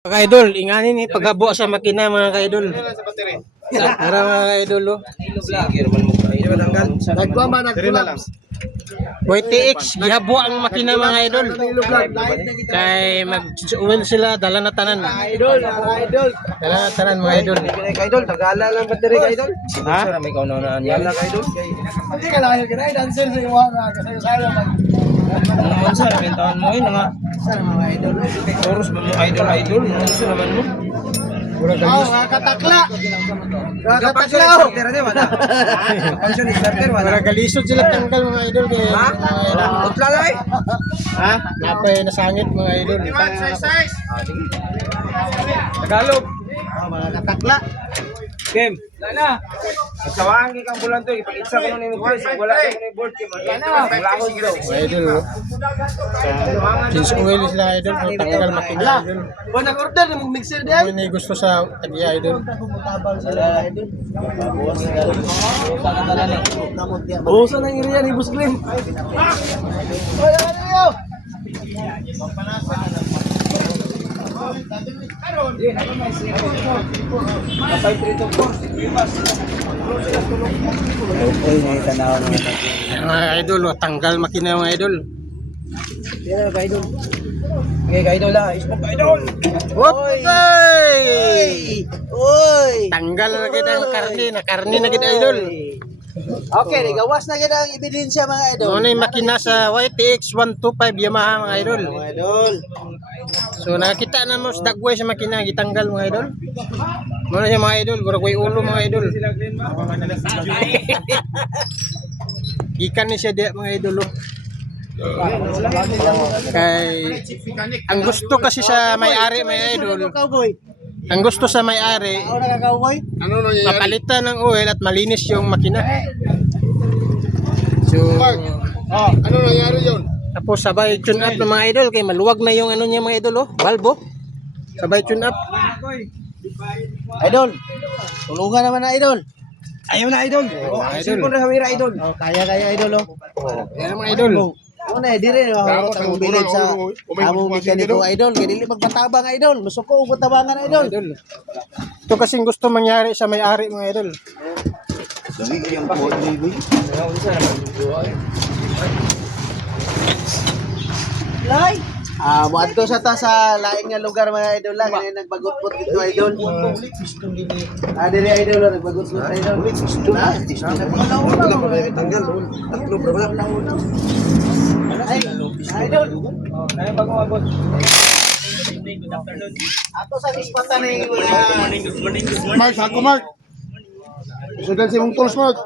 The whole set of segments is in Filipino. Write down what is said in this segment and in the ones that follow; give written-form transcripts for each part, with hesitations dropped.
Mga idol, inganin ni paghabo sa makina mga ka-idol. Para mga ka-idol oh. YTX, gihabo ang makina mga idol. Kay mag-uwin sila, dala na tanan. Dala na tanan mga idol. Idol, tagala lang battery ka idol. Ha? May kaunaan yan. Tagala ka idol. Hindi ka lang yung kinain, dancer sa iyo kasi sayo mag... Ano sa bintahan mo yun nga? Saan mga idol? Chorus mo idol. Ano sa naman mo? Oh, kakatakla! Kakatakla! Starter na wala. Function starter wala. Para galisod sila tanggal mga idol. Kaya, Utla lang eh. ha? Napay nasangit mga idol. Tagalog. Mga katakla! Game. Lana. Nagsawahan kang bulan to, ipag-itsa ko ng board, wala ko ng board kay wala ko daw. Mga idol oh. Since oil sila idol, kung tanggal makina idol. Kung nag-order, mag-mixer din! Kung ini gusto sa tagi idol. Buhusan ang iriyan, ibus cream! Oy, ano yun? Mga idol oh, tanggal makina mga idol. Yan ka idol. Okay, ka idol ah. Ispo ka idol. Oy! Oy! Tanggal na kita ang karne na kita idol. Okay, gawas na kita ang ebidensya mga idol. Ano yung makina sa YTX 125 Yamaha mga idol. Mga idol. So nakita na mo sa dagway sa makina, gitanggal mga idol. Ano siya mga idol, guragway ulo mga idol. Ikan ni siya dia mga idol. Oh. Kay ang gusto kasi sa may-ari mga idol, Cowboy. ang gusto sa may-ari, Ako naka-cowboy. mapalitan ng oil at malinis yung makina. So, Ano nangyari yun? tapos sabay tune up ng mga idol kay maluwag na yung ano niya mga idol oh, valve. Sabay tune up. Idol. Tulungan naman na idol. Ayaw na idol. idol. Sipon na hawira idol. Oh, kaya idol oh. Yan mga idol. Una dire ako sa bilid sa amo mekaniko idol, kay dili magpatabang idol. Gusto ko patabangan idol. Idol. Ito kasing gusto mangyari sa may-ari mga idol. Lay. Muadto sa ta sa laing nga lugar mga idol lang, kaya nagbagot-bot dito idol. Dire idol nagbagot-bot idol. Tatlo bro. Ay, idol. Kaya bago abot. Ato sa ispatan ni Mark, ako Mark. Sudan si mong tools Mark.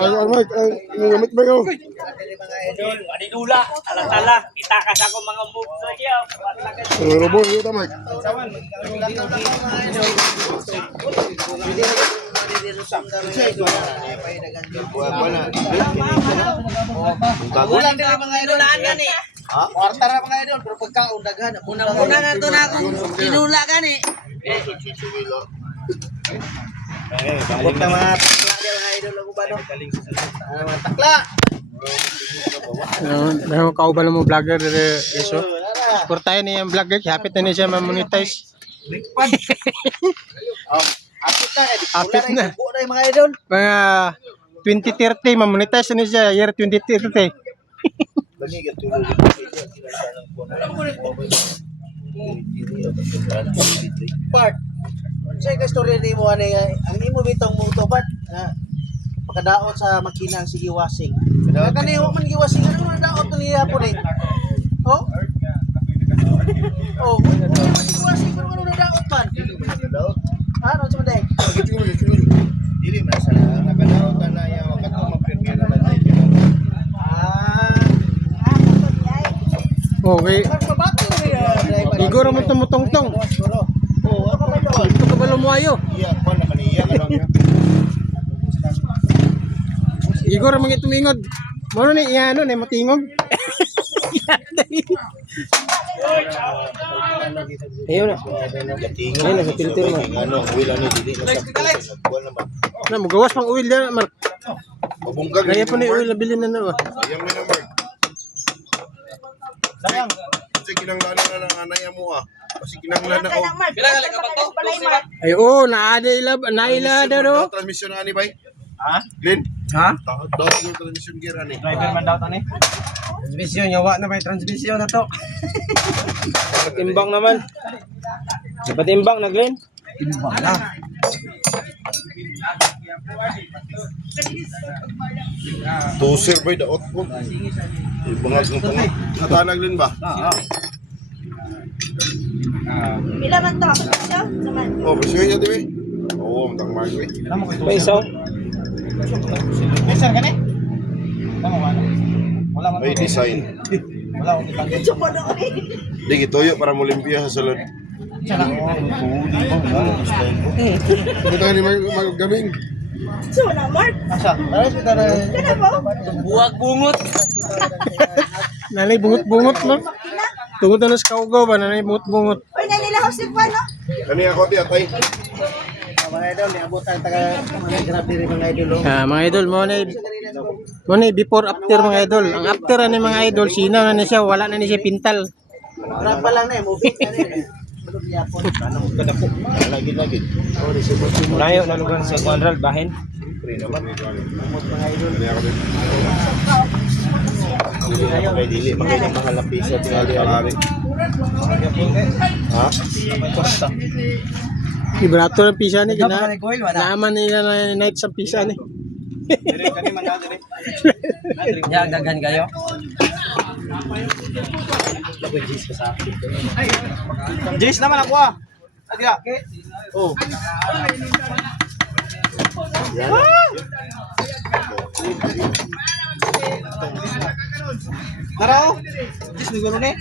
Ay, Mark, gamit ba yun? Manidula, tala-tala, kita ka sa akong mga moves sa iyo. Robo, yun ta Mark. Kagulan din mga idol gani. Kwarta ra mga idol, pero pagkaon daghan. Una nga to na akong sinula gani. Abot na mga takla din mga idol ako ba no? Mga takla. Ano kauban mo vlogger eso. Suportahin niya yung vlogger, hapit na niya siya ma-monetize. Apit na kay Apit na. buo na yung mga idol. Mga 2030 ma-monetize na siya year 2030. Part. Sa istorya ni mo ani ang imo bitong moto part na pagkadaot sa makina ang sige wasing. Kani wa man giwasing ano na daot niya po ni. Oh? Oh, sige wasing pero ano na daot man. Ano sa day? Dili man sa nakadaw ka na yung kato ma-prepare na tayo. Okay. Magbabato ni Igor mo tumutong-tong. Ito ka ba lumayo? Iya, pa naman iya ano. Igor mo tumingod. Mo ni ano ni matingog. Ayaw na. Ayun na sa filter mo. Ano, wala ni dili na sa. Buwan naman. Na magawas pang oil yan, Mark. Mabunggag. Kaya po ni oil na bilhin na na. Ayun mo na Mark. Sayang. Sige lang lalo na ng anay mo ah. Kasi kinanglan na Kailang Mark. Kailangan ka ba to? Ay, oo, naila daw. Transmission na ani bay. Ha? Glenn. Ha? Daw yung transmission gear ani. Driver man daw tani. Transmission, yawa na may transmission na to. Patimbang naman. Patimbang na, Glenn. Timbang na. Toser bay daot ko. Ibangag ng tunga. Natanag din ba? Pila man to? Siya? Saman. Oh, pasuyo niya dibe. Oo, matang mark eh. May isaw. Sir, gani? Tama ba? Wala man. May design. Wala akong itangin. Chupo na ulit. Di gituyo para mo limpia sa sulod. Kita ni gaming. So, wala Mark. Asa? Kaya mo? Buwag bungot. Nanay bungot-bungot mo. Tungod na sa kaugaw ba, nanay bungot-bungot. Uy, nanilahaw si Juan, no? Kani ako ti atay. Mga idol, niabot ang taga mga grab diri mga idol. Mga idol, mo na before after mga idol. Ang after ani mga idol, sinaw na ni siya, wala na ni siya pintal. Grab pa lang na, movie ka rin. Lagi. Layo na lugar sa Conrad, bahin. Kani ako din. May dili makita mahal na piso tingali ari. Ha? Vibrato ng pisa ni naaman nila na night sa pisa ni. Ya, dagan kayo. Jis naman ako ah. Adya. Oh. Tara oh. Jis siguro ni.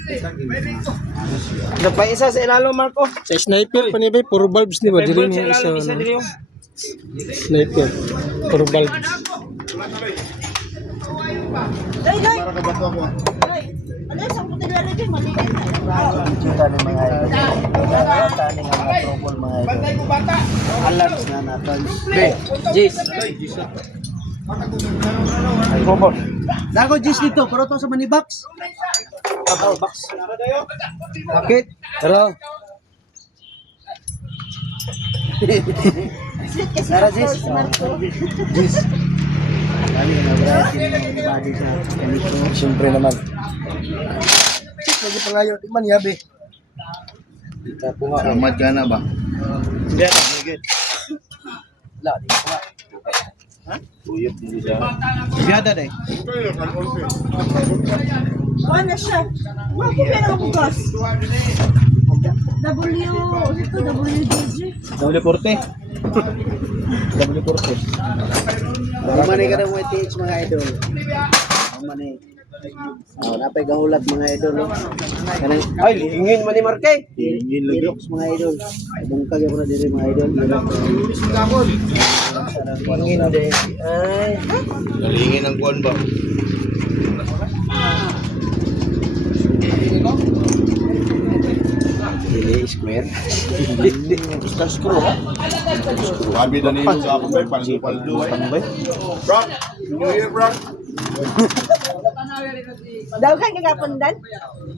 Dapat isa sa ilalo Marco. Sa sniper pa ni ba, puro bulbs ni ba? Dili mo isa. Isa diri yung. Sniper, puro bulbs. Loy, Loy. Loy. Ano yung sampung tilala dyan? Maliit. Kita ni mga idol. Kita ni mga trouble mga idol. Alarms na natin. Jis. Dago Jis dito, pero to sa Manibox. Box. Bakit? Tara. Sweet kasi Tara, Marco, Jis. si Marco. Jis. Kali na variety ng body sa kanito. Siyempre naman. Lagi pangayo, di man yabe. Samad ka na ba? Hindi. Sige. La, di ba? Uyot din siya. Biyada deh. Ano siya? Mga po pera ang bugas. Ito, WDG. W40. W40. Manay ka ng YTH mga idol. Manay. Napay gahulat mga idol. Kanang Ay, lihingin man ni Marque. ingin lagi mga idol. Bungkag ako na diri mga idol. Lihingin na din. Ay. Nalingin ang kuan ba? Dili square. Star screw ha. Sabi na nilo sa ako bay paldo. Bro, New Year bro. Daw kan kagapundan?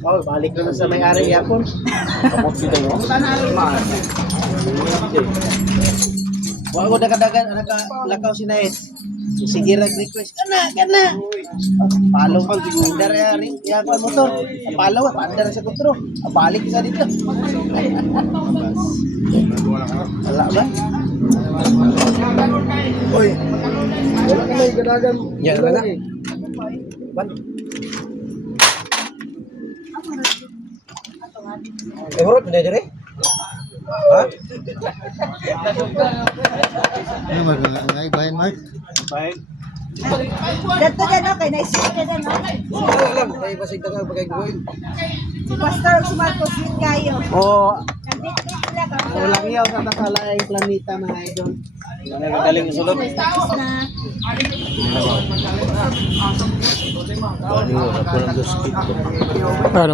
Oh, balik na sa may-ari yapon. Kapot kita mo. Wa ko dagadagan lakaw si Nais. Sige request kana. Palo pang under ya ko motor. Palo under sa kontro. Balik sa dito. Wala ba? Oy. Wala ka may gadagan. Yan na. Ehorot na dire. Ha? Ano ba ngay bayan Mark? Bahin. Dato dyan, no? Kay nice ka dyan, no? Wala mo kay basig ka pagay goil. Si Pastor, si Marco, sweet kayo. Oh, Nandit-dit sila ka. walang iyaw sa nakalaing planeta mga idol. Ang galing sulod. Tapos na.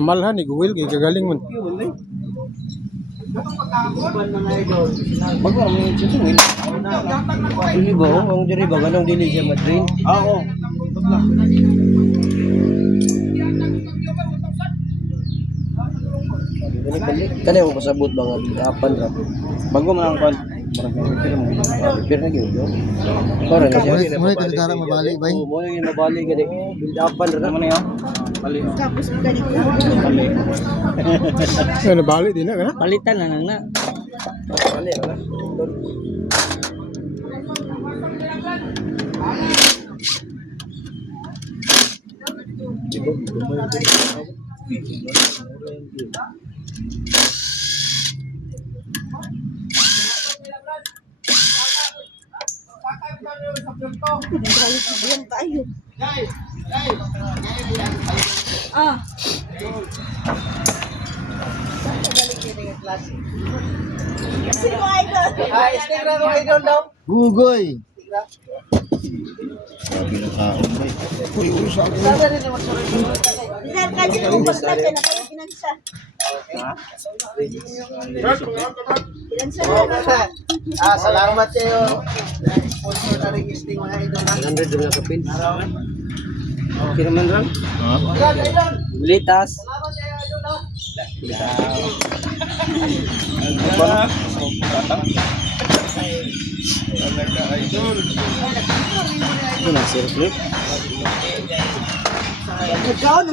Malhan ni Guwil, kay kagaling man. Mga idol. Bago ang chichingin. Dili ba ang diri ba ganong dili siya madrin? Oo. Kani mo pasabot ba nga apan ra. Bago man ang kon. Repair na gyud. Para na siya. Muna ka nagara mabalik bay. Mo na mabalik gani. Build upan ra man ya. Tapos ganito. Ay nabalik din na kana. Palitan na nang na. Balik ra. Yan tayo. Ah. Sino idol? Instagram ko idol daw. Gugoy. Sabi ng kaon bay. Uy, usa ko. Sana rin naman sorry. Dahil kasi lumabas na siya na kayo pinagsa. Pinagsa na. Salamat kayo. Sponsor na rin isting mga idol. 100 din na kapin. Okay naman ram. Litas. Salamat kayo idol. Ito na, sir. Nagkaon